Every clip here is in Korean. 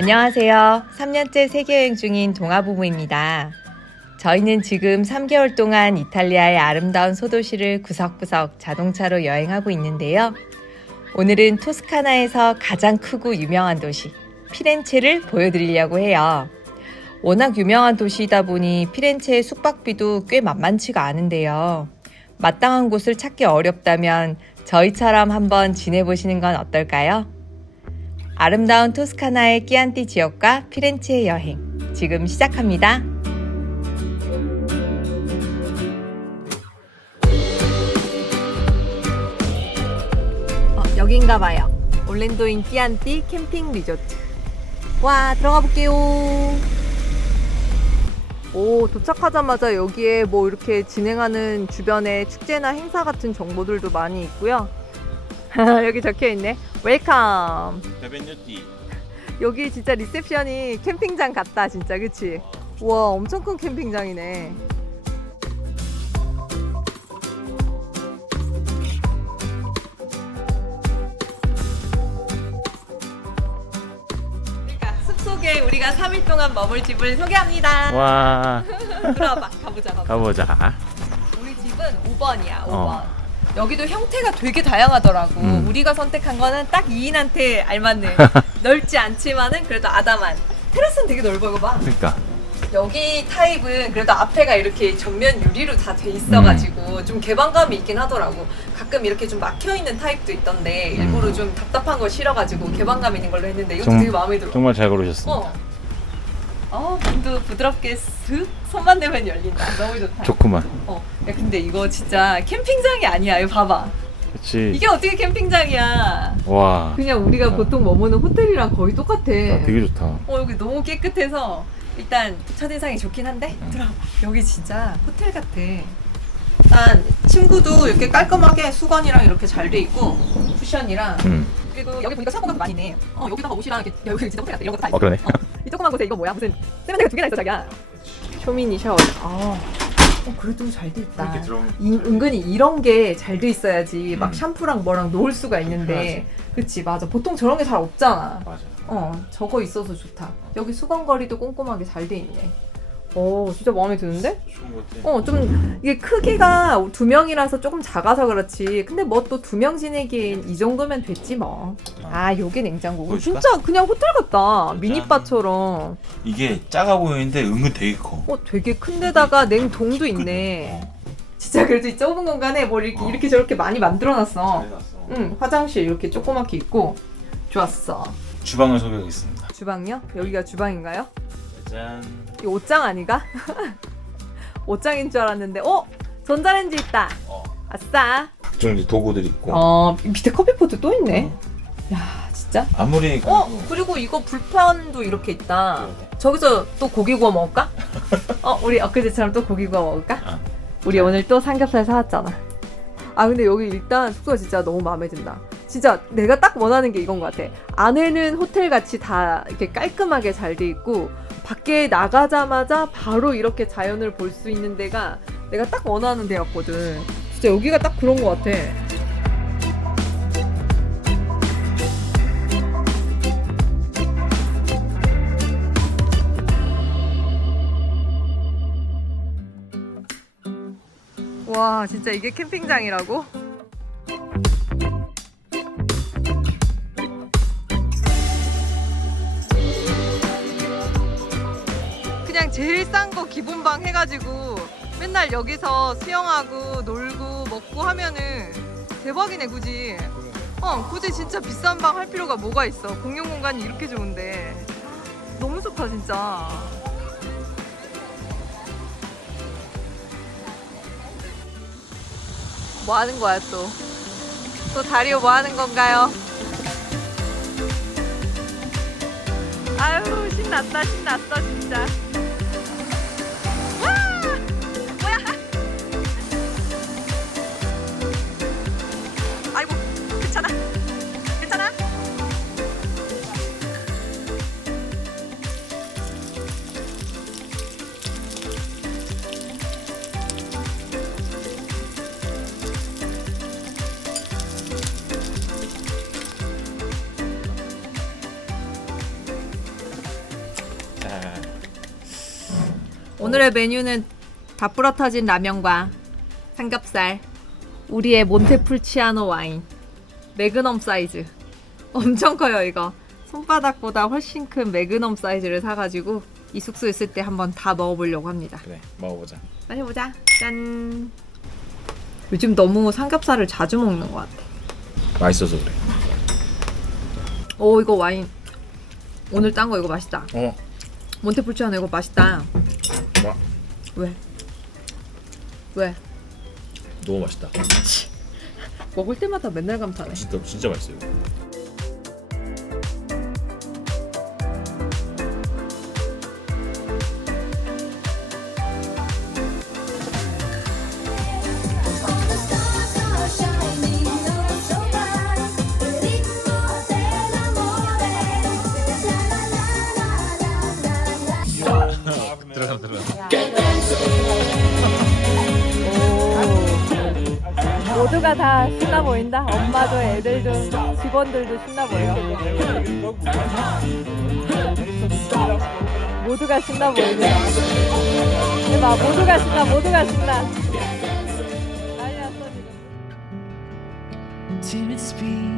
안녕하세요. 3년째 세계여행 중인 동아부부입니다. 저희는 지금 3개월 동안 이탈리아의 아름다운 소도시를 구석구석 자동차로 여행하고 있는데요. 오늘은 토스카나에서 가장 크고 유명한 도시, 피렌체를 보여드리려고 해요. 워낙 유명한 도시이다 보니 피렌체의 숙박비도 꽤 만만치가 않은데요. 마땅한 곳을 찾기 어렵다면 저희처럼 한번 지내보시는 건 어떨까요? 아름다운 토스카나의 끼안티 지역과 피렌체의 여행 지금 시작합니다. 어, 여긴가 봐요. 올랜도인 끼안티 캠핑 리조트. 와, 들어가 볼게요. 오, 도착하자마자 여기에 뭐 이렇게 진행하는 주변에 축제나 행사 같은 정보들도 많이 있고요. 여기 적혀 있네. 웰컴. 베베뉴티 여기 진짜 리셉션이 캠핑장 같다 진짜 그치? 우와 엄청 큰 캠핑장이네 그러니까 숲속에 우리가 3일 동안 머물 집을 소개합니다 와 들어와봐 가보자 가보자 가보자 우리 집은 5번이야 5번 어. 여기도 형태가 되게 다양하더라고 음. 우리가 선택한 거는 딱 2인한테 알맞는 넓지 않지만은 그래도 아담한 테라스는 되게 넓어 이거 봐 그러니까 여기 타입은 그래도 앞에가 이렇게 전면 유리로 다 돼 있어가지고 좀 개방감이 있긴 하더라고. 가끔 이렇게 좀 막혀 있는 타입도 있던데 일부러 음. 좀 답답한 거 싫어가지고 개방감 있는 걸로 했는데 이것도 정- 되게 마음에 들어. 정말 잘 고르셨습니다 어. 어, 문도 부드럽게 슥 손만 대면 열린다. 너무 좋다. 좋구만 어. 야 근데 이거 진짜 캠핑장이 아니야. 이거 봐봐. 그치 이게 어떻게 캠핑장이야? 와 그냥 우리가 보통 머무는 호텔이랑 거의 똑같아. 아, 되게 좋다 어 여기 너무 깨끗해서 일단 첫인상이 좋긴 한데 음. 들어봐 여기 진짜 호텔 같아 일단 침구도 이렇게 깔끔하게 수건이랑 이렇게 잘 돼 있고 쿠션이랑 음. 그리고 여기 보니까 수납공간도 많이 있네. 어 여기다가 옷이랑 이렇게 야, 여기 진짜 호텔 같아 이런 것도 다 있어 어 그러네. 이 조그만 곳에 이거 뭐야? 무슨 세면대가 두 개나 있어 자기야. 쇼미니 샤워. 아 어, 그래도 잘 돼 있다. 이렇게 들어오면 이, 은근히 이런 게 잘 돼 있어야지 막 음. 샴푸랑 뭐랑 놓을 수가 있는데. 그치 맞아. 보통 저런 게 잘 없잖아. 맞아. 어, 저거 있어서 좋다. 여기 수건거리도 꼼꼼하게 잘 돼 있네. 오, 진짜 마음에 드는데? 좋은 것 같아 어, 좀 이게 크기가 두 명이라서 조금 작아서 그렇지. 근데 뭐 또 두 명 지내기엔 이 정도면 됐지 뭐. 아, 요게 냉장고. 보여줄까? 진짜 그냥 호텔 같다. 미니바처럼. 이게 작아 보이는데 은근 되게 커. 어, 되게 큰데다가 냉동도 있네. 진짜 그래도 이 좁은 공간에 뭘 이렇게, 어. 이렇게 저렇게 많이 만들어놨어. 해놨어 응, 화장실 이렇게 조그맣게 있고. 좋았어. 주방을 소개하겠습니다. 주방요? 여기가 주방인가요? 짠 이 옷장 아니가? 옷장인 줄 알았는데 어? 전자레인지 있다 어. 아싸 각종 도구들 있고. 어 밑에 커피포트 또 있네 야 진짜 아무리 어? 그리고 이거 불판도 이렇게 있다 저기서 또 고기 구워 먹을까? 어 우리 엊그제처럼 또 고기 구워 먹을까? 어. 우리 오늘 또 삼겹살 사왔잖아 아 근데 여기 일단 숙소가 진짜 너무 마음에 든다 진짜 내가 딱 원하는 게 이건 것 같아 안에는 호텔 같이 다 이렇게 깔끔하게 잘 돼 있고 밖에 나가자마자 바로 이렇게 자연을 볼 수 있는 데가 내가 딱 원하는 데였거든 진짜 여기가 딱 그런 것 같아 와 진짜 이게 캠핑장이라고? 거 기본방 해가지고 맨날 여기서 수영하고 놀고 먹고 하면은 대박이네 굳이. 어 굳이 진짜 비싼 방 할 필요가 뭐가 있어? 공용 공간이 이렇게 좋은데. 너무 좋다 진짜. 뭐 하는 거야 또? 또 다리오 뭐 하는 건가요? 아유 신났다 신났어 진짜 오늘의 메뉴는 다 부러터진 라면과 삼겹살, 우리의 몬테풀치아노 와인, 매그넘 사이즈. 엄청 커요 이거. 손바닥보다 훨씬 큰 매그넘 사이즈를 사가지고 이 숙소 있을 때 한번 다 먹어보려고 합니다. 그래 먹어보자. 마셔보자. 짠. 요즘 너무 삼겹살을 자주 먹는 것 같아. 맛있어서 그래. 오 이거 와인. 오늘 딴 거 이거 맛있다. 어. 몬테풀치아노 이거 맛있다. 와 왜? 왜? 너무 맛있다. 먹을 때마다 맨날 감탄해. 진짜 진짜 맛있어요. 다 신나 보인다. 엄마도 애들도 직원들도 신나 보여. 모두가 신나 보이네. 대박, 모두가 신나, 모두가 신나. 난리 났어 지금.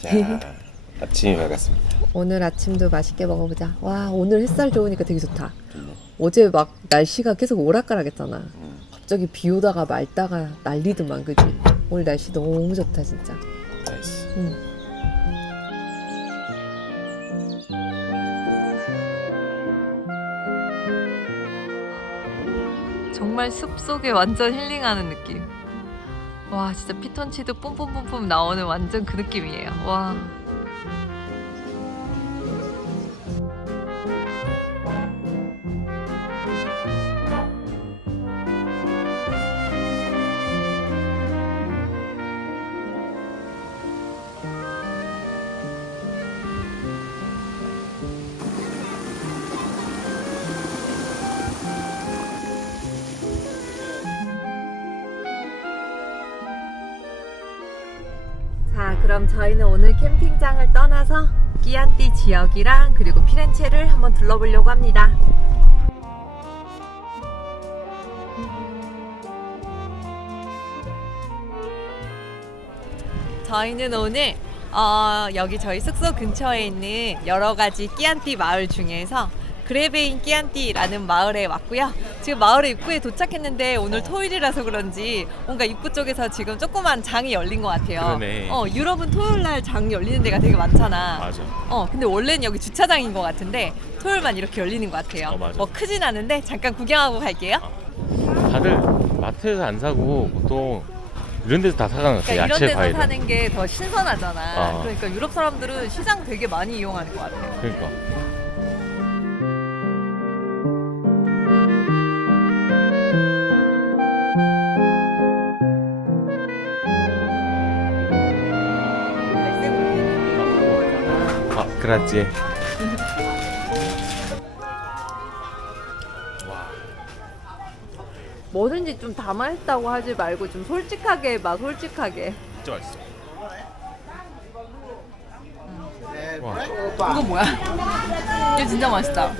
자 아침이 밝았습니다. 오늘 아침도 맛있게 먹어보자. 와 오늘 햇살 좋으니까 되게 좋다. 어제 막 날씨가 계속 오락가락했잖아. 갑자기 비 오다가 말다가 난리더만 그지. 오늘 날씨 너무 좋다 진짜. 나이스. 정말 숲 속에 완전 힐링하는 느낌. 와 진짜 피톤치드 뿜뿜뿜뿜 나오는 완전 그 느낌이에요. 와. 그럼 저희는 오늘 캠핑장을 떠나서 끼안띠 지역이랑 그리고 피렌체를 한번 둘러보려고 합니다. 저희는 오늘 어, 여기 저희 숙소 근처에 있는 여러 가지 끼안띠 마을 중에서 그레베인 끼안띠라는 마을에 왔고요. 지금 마을의 입구에 도착했는데 오늘 토요일이라서 그런지 뭔가 입구 쪽에서 지금 조그만 장이 열린 것 같아요. 그러네. 어, 유럽은 토요일 날 장 열리는 데가 되게 많잖아. 맞아. 어, 근데 원래는 여기 주차장인 것 같은데 토요일만 이렇게 열리는 것 같아요. 어, 맞아. 뭐 크진 않은데 잠깐 구경하고 갈게요. 다들 마트에서 안 사고 보통 이런 데서 다 사가는 것 같아. 그러니까 이런 야채 데서 과일. 사는 게 더 신선하잖아. 어. 그러니까 유럽 사람들은 시장 되게 많이 이용하는 것 같아요. 그러니까. 아, 그라지. 뭐든지 좀 담아했다고 하지 말고 좀 솔직하게 막 솔직하게. 진짜 맛있어. 와, 이거 뭐야? 이게 진짜 맛있다.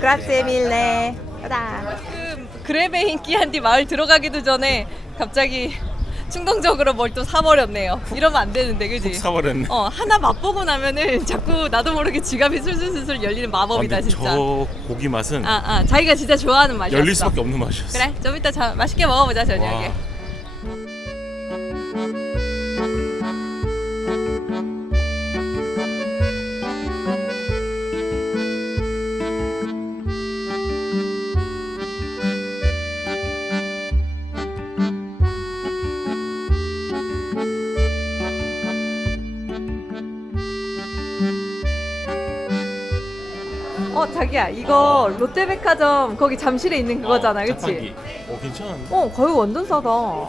그라zie 밀레. 가다. 그 그레베인 끼안디 마을 들어가기도 전에 갑자기 충동적으로 뭘 또 사버렸네요. 이러면 안 되는데, 그지? 사버렸네. 어 하나 맛보고 나면은 자꾸 나도 모르게 지갑이 술술술술 열리는 마법이다 아, 근데 진짜. 저 고기 맛은 아, 아, 자기가 진짜 좋아하는 맛이었어. 열릴 수밖에 없는 맛이었어. 그래, 좀 이따 자, 맛있게 먹어보자 저녁에. 와. 자기야 이거 롯데백화점 거기 잠실에 있는 그거잖아, 그치? 자판기. 어 괜찮은데? 어 거기 완전 싸다. 와.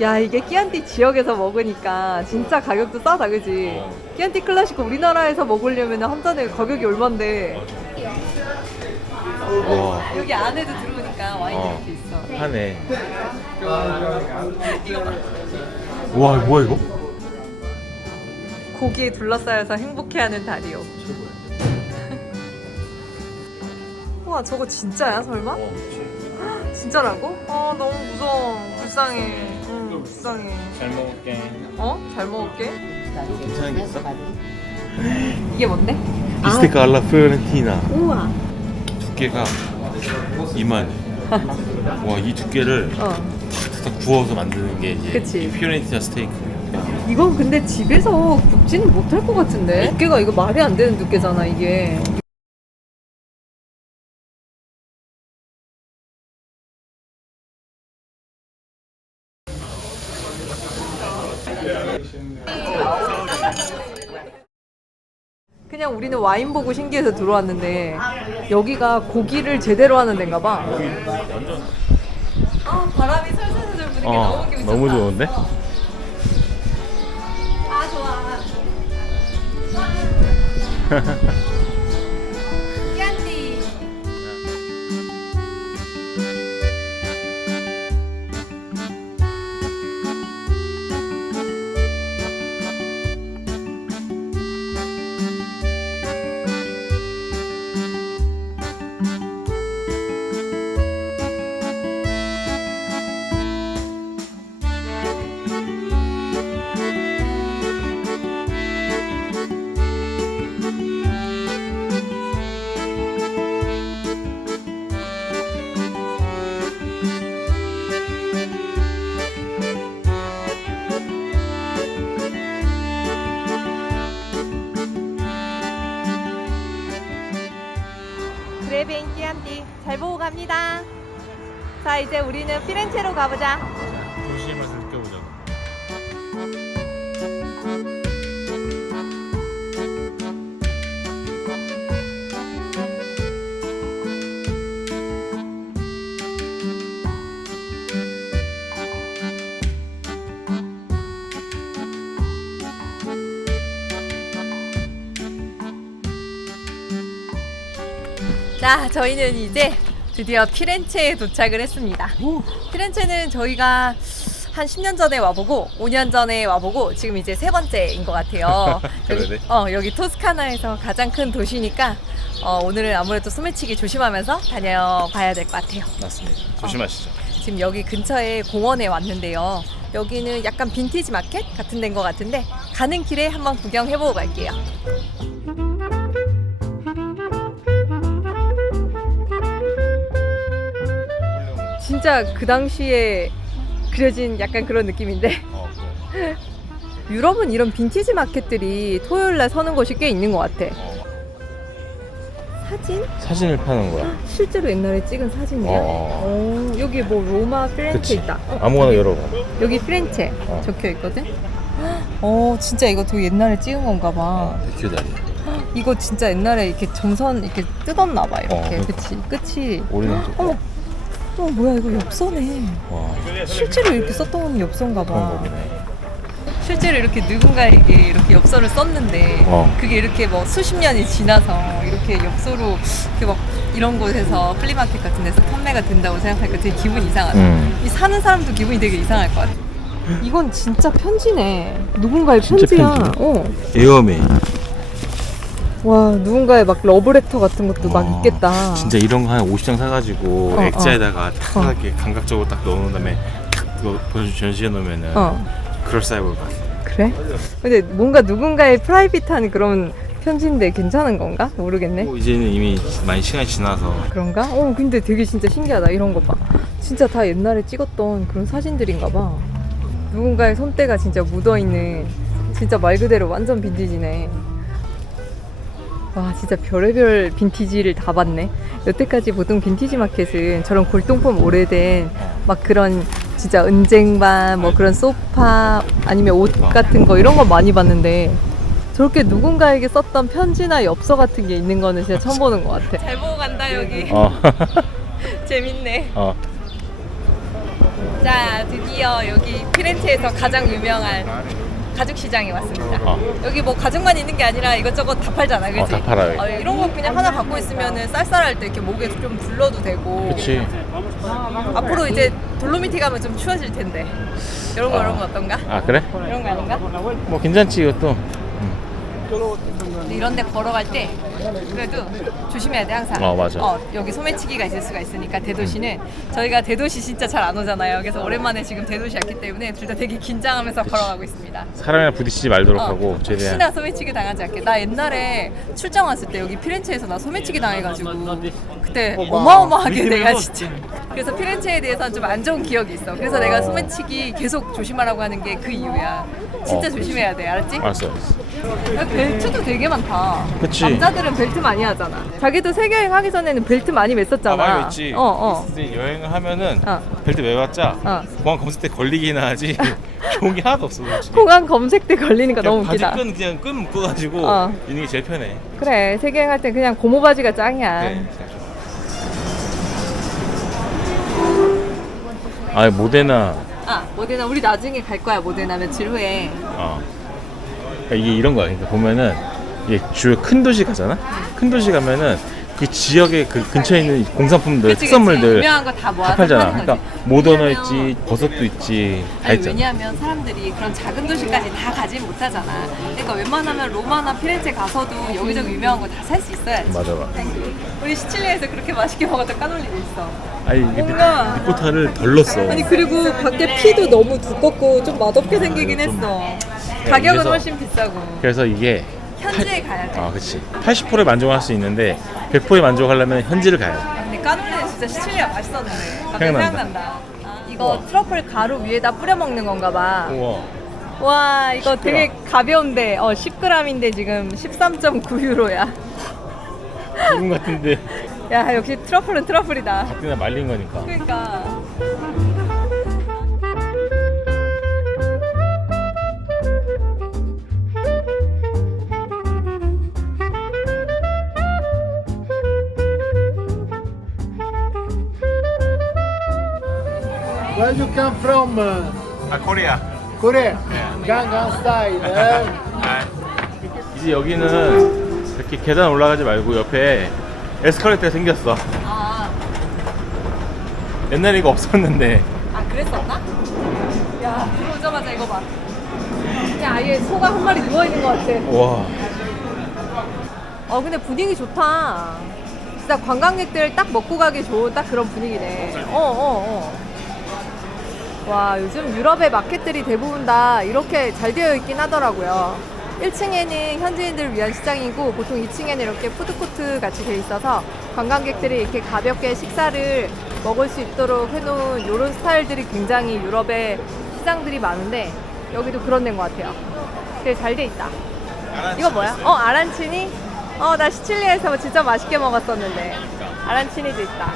야 이게 끼안티 지역에서 먹으니까 진짜 가격도 싸다, 그지? 어. 끼안티 클래식 우리나라에서 먹으려면 한 잔에 가격이 얼만데 와. 여기 안에도 들어오니까 와인이 어. 이렇게 있어. 하네. 이거 봐. 와 뭐야 이거? 고기에 둘러싸여서 행복해하는 다리오. 우와 저거 진짜야 설마? 어. 진짜라고? 아 너무 무서워. 불쌍해. 응 불쌍해. 잘 먹을게. 어? 잘 먹을게. 이거 괜찮은 게 있어? 이게 뭔데? 비스테카 알라 피오렌티나 우와. 두께가 이만. 와이 두께를 어. 딱 구워서 만드는 게 이제 그치. 이 피오렌티나 스테이크. 이건 근데 집에서 굽지는 못할 것 같은데. 두께가 이거 말이 안 되는 두께잖아 이게. 그냥 우리는 와인 보고 신기해서 들어왔는데 여기가 고기를 제대로 하는 데인가 봐. 아 바람이 솔솔솔 부는 게 너무 기분 좋다. 어, 너무 좋은데? 아 좋아. 자 이제 우리는 피렌체로 가보자. 도시의 맛을 느껴보자. 자 저희는 이제 드디어 피렌체에 도착을 했습니다. 피렌체는 저희가 한 10년 전에 와보고 5년 전에 와보고 지금 이제 세 번째인 것 같아요. 여기. 어, 여기 토스카나에서 가장 큰 도시니까 어, 오늘은 아무래도 소매치기 조심하면서 다녀봐야 될 것 같아요. 맞습니다. 조심하시죠. 지금 여기 근처에 공원에 왔는데요. 여기는 약간 빈티지 마켓 같은 데인 것 같은데 가는 길에 한번 구경해보고 갈게요. 진짜 그 당시에 그려진 약간 그런 느낌인데 어, 그래. 유럽은 이런 빈티지 마켓들이 토요일 날 서는 곳이 꽤 있는 것 같아. 어. 사진? 사진을 파는 거야. 실제로 옛날에 찍은 사진이야? 어. 오, 여기 뭐 로마 피렌체 그치. 있다. 어, 아무거나 여기, 열어봐. 여기 피렌체 어. 적혀 있거든. 어, 진짜 이거 되게 옛날에 찍은 건가 봐. 백효다리. 이거 진짜 옛날에 이렇게 점선 이렇게 뜯었나 봐 이렇게. 어, 그러니까. 그치? 끝이. 오리는 어머, 어 뭐야 이거 엽서네. 와 실제로 이렇게 썼던 엽서인가 그런 봐. 거네. 실제로 이렇게 누군가에게 이렇게 엽서를 썼는데 어. 그게 이렇게 뭐 수십 년이 지나서 이렇게 엽서로 이렇게 막 이런 곳에서 플리마켓 같은 데서 판매가 된다고 생각하니까 되게 기분 이상하다. 음. 이 사는 사람도 기분이 되게 이상할 것 같아. 이건 진짜 편지네. 누군가의 진짜 편지야. 편지네. 어. 에어메. 와 누군가의 막 러브레터 같은 것도 막 와, 있겠다. 진짜 이런 거 한 50장 사가지고 어, 액자에다가 탁 어. 이렇게 감각적으로 딱 넣어놓은 다음에 탁 그거 보여주 전시해 놓으면은 어. 그럴싸해 보일 것 같아. 그래? 근데 뭔가 누군가의 프라이빗한 그런 편지인데 괜찮은 건가? 모르겠네. 뭐 이제는 이미 많이 시간이 지나서 그런가? 어, 근데 되게 진짜 신기하다. 이런 거 봐. 진짜 다 옛날에 찍었던 그런 사진들인가 봐. 누군가의 손때가 진짜 묻어 있는 진짜 말 그대로 완전 빈티지네. 와, 진짜 별의별 빈티지를 다 봤네. 여태까지 보통 빈티지 마켓은 저런 골동품 오래된 막 그런 진짜 은쟁반, 뭐 그런 소파, 아니면 옷 같은 거 이런 거 많이 봤는데 저렇게 누군가에게 썼던 편지나 엽서 같은 게 있는 거는 진짜 처음 보는 것 같아. 잘 보고 간다 여기. 어. 재밌네. 어. 자 드디어 여기 피렌체에서 가장 유명한 가죽 시장에 왔습니다. 어. 여기 뭐 가죽만 있는 게 아니라 이것저것 다 팔잖아, 그지? 어, 다 팔아, 여기. 이런 거 그냥 하나 갖고 있으면은 쌀쌀할 때 이렇게 목에 좀 둘러도 되고. 그치. 앞으로 이제 돌로미티 가면 좀 추워질 텐데. 이런 거 이런 거 어떤가? 아 그래? 이런 거 아닌가? 뭐 괜찮지 이것도. 근데 이런 데 걸어갈 때 그래도 조심해야 돼 항상. 어, 맞아. 여기 소매치기가 있을 수가 있으니까 대도시는. 저희가 대도시 진짜 잘 안 오잖아요. 그래서 오랜만에 지금 대도시 왔기 때문에 둘 다 되게 긴장하면서 걸어가고 있습니다. 사람이랑 부딪히지 말도록 어, 하고 최대한. 혹시나 소매치기 당하지 않게. 나 옛날에 출장 왔을 때 여기 피렌체에서 나 소매치기 당해가지고 그때 어마어마하게 내가 진짜 그래서 피렌체에 대해서는 좀안 좋은 기억이 있어. 그래서 내가 소매치기 계속 조심하라고 하는 게 그 이유야 진짜 어. 조심해야 돼 알았지? 알았어. 알았어. 벨트도 되게 많다. 그치. 남자들은 벨트 많이 하잖아. 자기도 세계 여행 하기 전에는 벨트 많이 맸었잖아. 아 많이 했지. 어, 어. 여행을 하면은 어. 벨트 매봤자 어. 공항 검색 때 걸리긴 하지. 좋은 게 하나도 없어. 솔직히. 공항 검색 때 걸리니까 너무 웃기다. 바지끈 그냥 끈 묶어가지고 어. 있는 게 제일 편해. 그래, 세계 여행 할 때 그냥 고무 바지가 짱이야. 네. 아 모데나. 아, 모데나 우리 나중에 갈 거야. 모데나 며칠 후에. 어. 그러니까 이게 이런 거야. 그러니까 보면은 이게 주요 큰 도시 가잖아. 큰 도시 가면은 그 지역의 그 근처에 있는 공산품들, 그치, 그치. 특산물들 유명한 거 다 모아서 다 팔잖아. 파는 거지. 그러니까 모더너 왜냐면- 있지, 버섯도 있지, 다 아니, 있잖아. 왜냐하면 사람들이 그런 작은 도시까지 다 가지 못하잖아. 그러니까 웬만하면 로마나 피렌체 가서도 여기저기 유명한 거 다 살 수 있어야지. 맞아, 맞아. 우리 시칠리에서 그렇게 맛있게 먹었던 까놀리도 있어. 아니 이게 뭔가- 리- 리코타를 덜 넣었어. 아니 그리고 밖에 피도 너무 두껍고 좀 맛없게 생기긴 했어. 가격은 그래서- 훨씬 비싸고. 그래서 이게 현지에 가야 돼. 아, 그렇지. 80%에 만족할 수 있는데 100%에 만족하려면 현지를 가야 돼. 아, 근데 까놀리는 진짜 시칠리아 맛있었는데. 갑자기 생각난다. 생각난다. 아, 이거 트러플 가루 위에다 뿌려 먹는 건가 봐. 우와. 와 이거 되게 가벼운데 어 10g인데 지금 13.9유로야. 기분 같은데 야 역시 트러플은 트러플이다. 그냥 말린 거니까. 그러니까. Where you come from? 아, 코리아. Korea. Gangnam Style. eh? 이제 여기는 이렇게 계단 올라가지 말고 옆에 에스컬레이터가 생겼어. 아, 옛날에 이거 없었는데. 아 그랬었나? 야 들어오자마자 이거 봐. 그냥 아예 소가 한 마리 누워 있는 것 같아. 와. 어 근데 분위기 좋다. 진짜 관광객들 딱 먹고 가기 좋은 딱 그런 분위기네. 어, 어, 어. 와, 요즘 유럽의 마켓들이 대부분 다 이렇게 잘 되어 있긴 하더라고요. 1층에는 현지인들을 위한 시장이고 보통 2층에는 이렇게 푸드코트 같이 돼 있어서 관광객들이 이렇게 가볍게 식사를 먹을 수 있도록 해놓은 이런 스타일들이 굉장히 유럽의 시장들이 많은데 여기도 그런 데인 것 같아요. 되게 잘 돼 있다. 이거 뭐야? 어 아란치니? 어 나 시칠리에서 진짜 맛있게 먹었었는데 아란치니도 있다.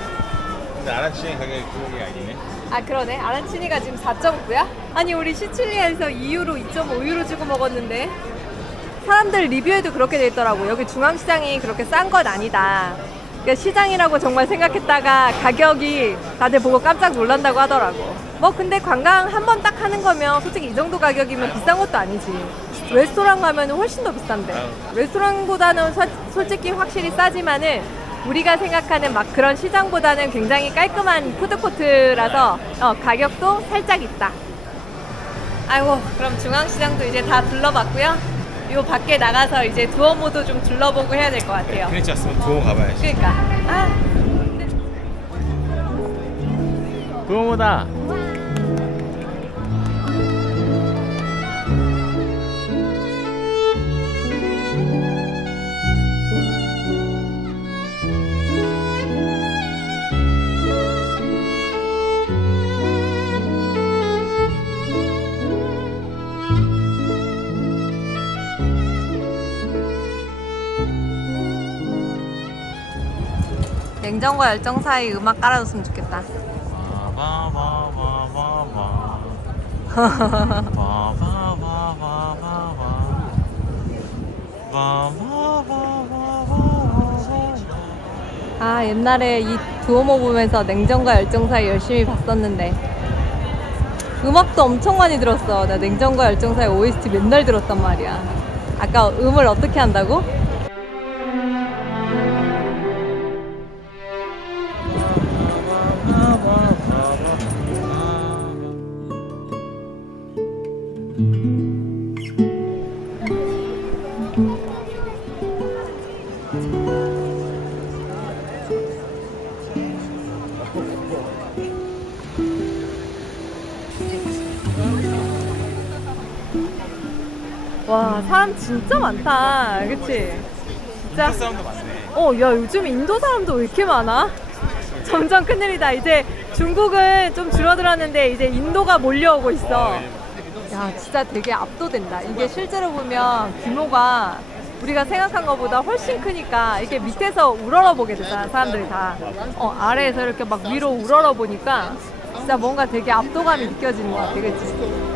근데 아란치는 가격이 그게 아니네. 아 그러네 아란치니가 지금 4.9야? 아니 우리 시칠리에서 2유로, 2.5유로 주고 먹었는데 사람들 리뷰에도 그렇게 돼 있더라고. 여기 중앙시장이 그렇게 싼 건 아니다. 그러니까 시장이라고 정말 생각했다가 가격이 다들 보고 깜짝 놀란다고 하더라고. 뭐 근데 관광 한 번 딱 하는 거면 솔직히 이 정도 가격이면 비싼 것도 아니지. 레스토랑 가면 훨씬 더 비싼데. 레스토랑보다는 서- 솔직히 확실히 싸지만은 우리가 생각하는 막 그런 시장보다는 굉장히 깔끔한 푸드코트라서 어, 가격도 살짝 있다. 아이고 그럼 중앙시장도 이제 다 둘러봤고요. 요 밖에 나가서 이제 두어모도 좀 둘러보고 해야 될 것 같아요. 그렇지 않으면 두모 가봐야지. 그러니까 아 두모다. 냉정과 열정 사이 음악 깔아줬으면 좋겠다. 아 옛날에 이 두오모 보면서 냉정과 열정 사이 열심히 봤었는데 음악도 엄청 많이 들었어. 나 냉정과 열정 사이 OST 맨날 들었단 말이야. 아까 음을 어떻게 한다고? 진짜 많다. 그치? 진짜. 사람도 많네. 어, 야, 요즘 인도 사람도 왜 이렇게 많아? 점점 큰일이다. 이제 중국은 좀 줄어들었는데 이제 인도가 몰려오고 있어. 야, 진짜 되게 압도된다. 이게 실제로 보면 규모가 우리가 생각한 것보다 훨씬 크니까 이게 밑에서 우러러 보게 되잖아, 사람들이 다. 어, 아래에서 이렇게 막 위로 우러러 보니까 진짜 뭔가 되게 압도감이 느껴지는 것 같아, 그치?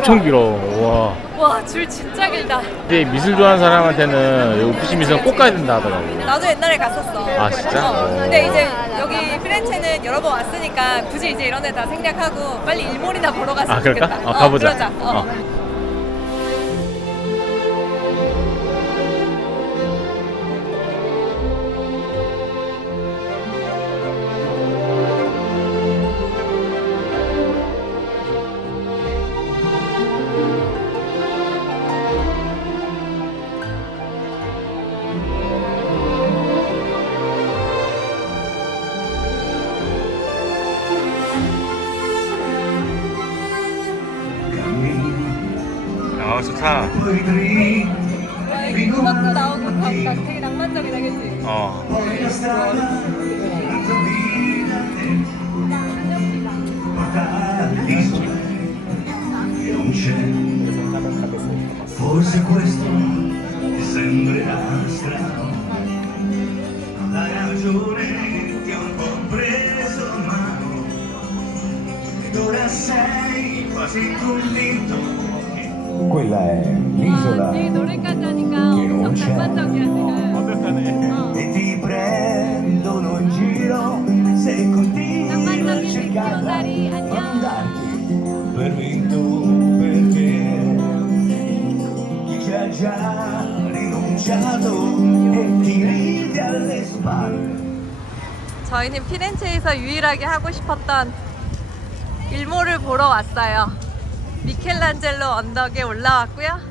엄청 길어. 와. 와, 줄 진짜 길다. 근데 미술 좋아하는 사람한테는 여기 오피시 미술은 꼭 가야 된다 하더라고. 나도 옛날에 갔었어. 아, 진짜? 어, 근데 이제 여기 피렌체는 여러 번 왔으니까 굳이 이제 이런 데 다 생략하고 빨리 일몰이나 보러 갔으면 아, 그럴까? 좋겠다. 어, 가보자. 그러자. 어. 어. ragione ti ho un po' preso in mano ed ora sei quasi convinto quella è l'isola che non c'è. e ti prendono in giro se continui a cercarla andarti per vinto perché chi c'è già 저희는 피렌체에서 유일하게 하고 싶었던 일몰을 보러 왔어요. 미켈란젤로 언덕에 올라왔고요.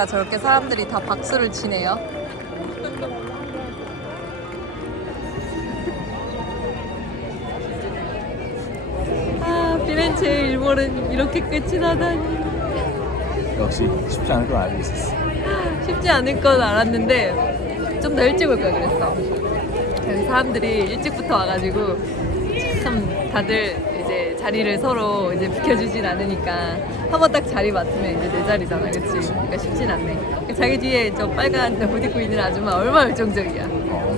지니까 저렇게 사람들이 다 박수를 치네요. 아, 피렌체 일몰은 이렇게 끝이 나다니. 역시 쉽지 않을 걸 알고 있었어. 쉽지 않을 건 알았는데 좀 더 일찍 올 걸 그랬어. 여기 사람들이 일찍부터 와가지고 참 다들 이제 자리를 서로 이제 비켜주진 않으니까 한 번 딱 자리 맡으면 이제 내 자리잖아, 그렇지? 그러니까 쉽진 않네. 자기 뒤에 저 빨간 옷 입고 있는 아줌마 얼마나 열정적이야.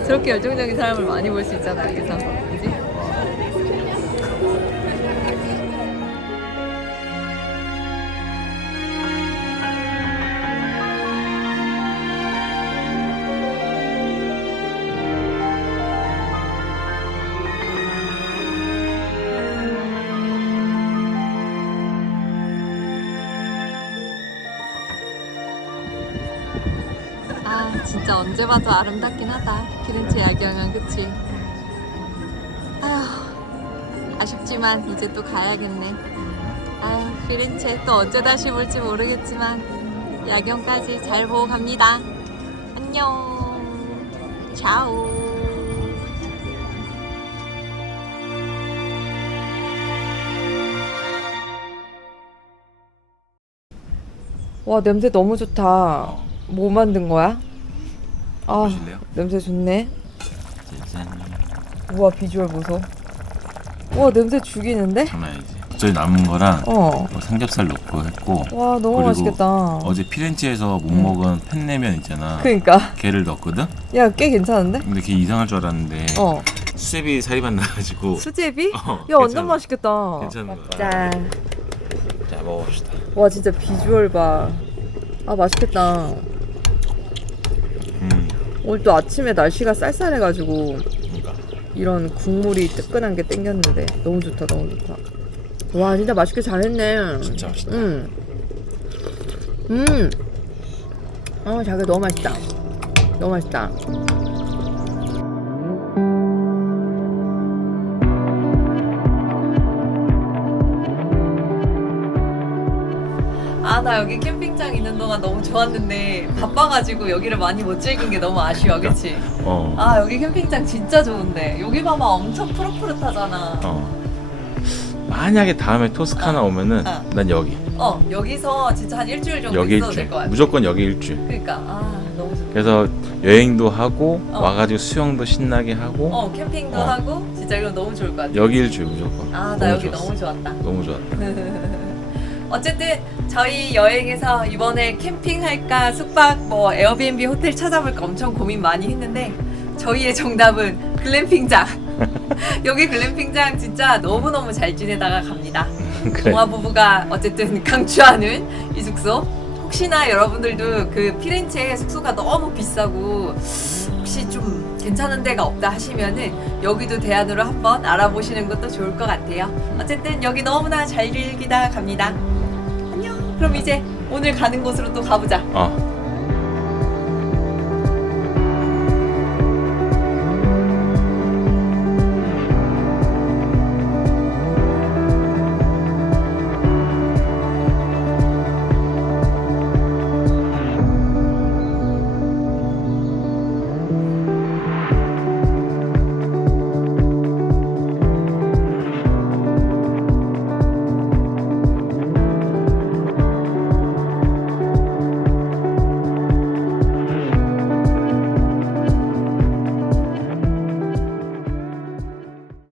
저렇게 열정적인 사람을 많이 볼 수 있잖아, 여기서. 그지? 언제 봐도 아름답긴 하다. 피렌체 야경은 그치? 아휴, 아쉽지만 이제 또 가야겠네. 아휴, 피렌체 또 언제 다시 볼지 모르겠지만 야경까지 잘 보고 갑니다. 안녕. 차오. 와 냄새 너무 좋다. 뭐 만든 거야? 아 보실래요? 냄새 좋네. 짠. 우와 비주얼 보소. 우와 냄새 죽이는데? 장난 아니지. 저희 남은 거랑 어. 뭐 삼겹살 넣고 했고 와 너무 그리고 맛있겠다. 어제 피렌체에서 못 응. 먹은 펜네면 있잖아. 그니까 걔를 넣었거든. 야 꽤 괜찮은데? 근데 걔 이상할 줄 알았는데 어. 수제비 살이만 나가지고 수제비? 어, 야 완전 괜찮아. 맛있겠다. 괜찮은 거야. 짠. 자 먹어봅시다. 와 진짜 비주얼 봐. 아 맛있겠다. 음, 오늘 또 아침에 날씨가 쌀쌀해가지고 그러니까 이런 국물이 뜨끈한 게 땡겼는데 너무 좋다 너무 좋다. 와 진짜 맛있게 잘했네. 진짜 맛있다. 음. 음. 아 자기 너무 맛있다. 너무 맛있다. 아 나 여기 캠핑장 있는 동안 너무 좋았는데 바빠가지고 여기를 많이 못 즐긴 게 너무 아쉬워 그치? 어. 아 여기 캠핑장 진짜 좋은데 여기 봐봐 엄청 푸릇푸릇하잖아 어. 만약에 다음에 토스카나 오면은 어. 난 여기 어 여기서 진짜 한 일주일 정도 여기 있어도 일주일 될것 같아 무조건 여기 일주일 그러니까 아 너무 좋다 그래서 여행도 하고 어. 와가지고 수영도 신나게 하고 어 캠핑도 어. 하고 진짜 이거 너무 좋을 것 같아 여기 일주일 무조건 아 나 여기 좋았어. 너무 좋았다 너무 좋았다 어쨌든 저희 여행에서 이번에 캠핑할까 숙박 뭐 에어비앤비 호텔 찾아볼까 엄청 고민 많이 했는데 저희의 정답은 글램핑장 여기 글램핑장 진짜 너무너무 잘 지내다가 갑니다 그래 동아 부부가 어쨌든 강추하는 이 숙소. 혹시나 여러분들도 그 피렌체 숙소가 너무 비싸고 혹시 좀 괜찮은 데가 없다 하시면은 여기도 대안으로 한번 알아보시는 것도 좋을 것 같아요. 어쨌든 여기 너무나 잘 즐기다 갑니다. 그럼 이제 오늘 가는 곳으로 또 가보자. 어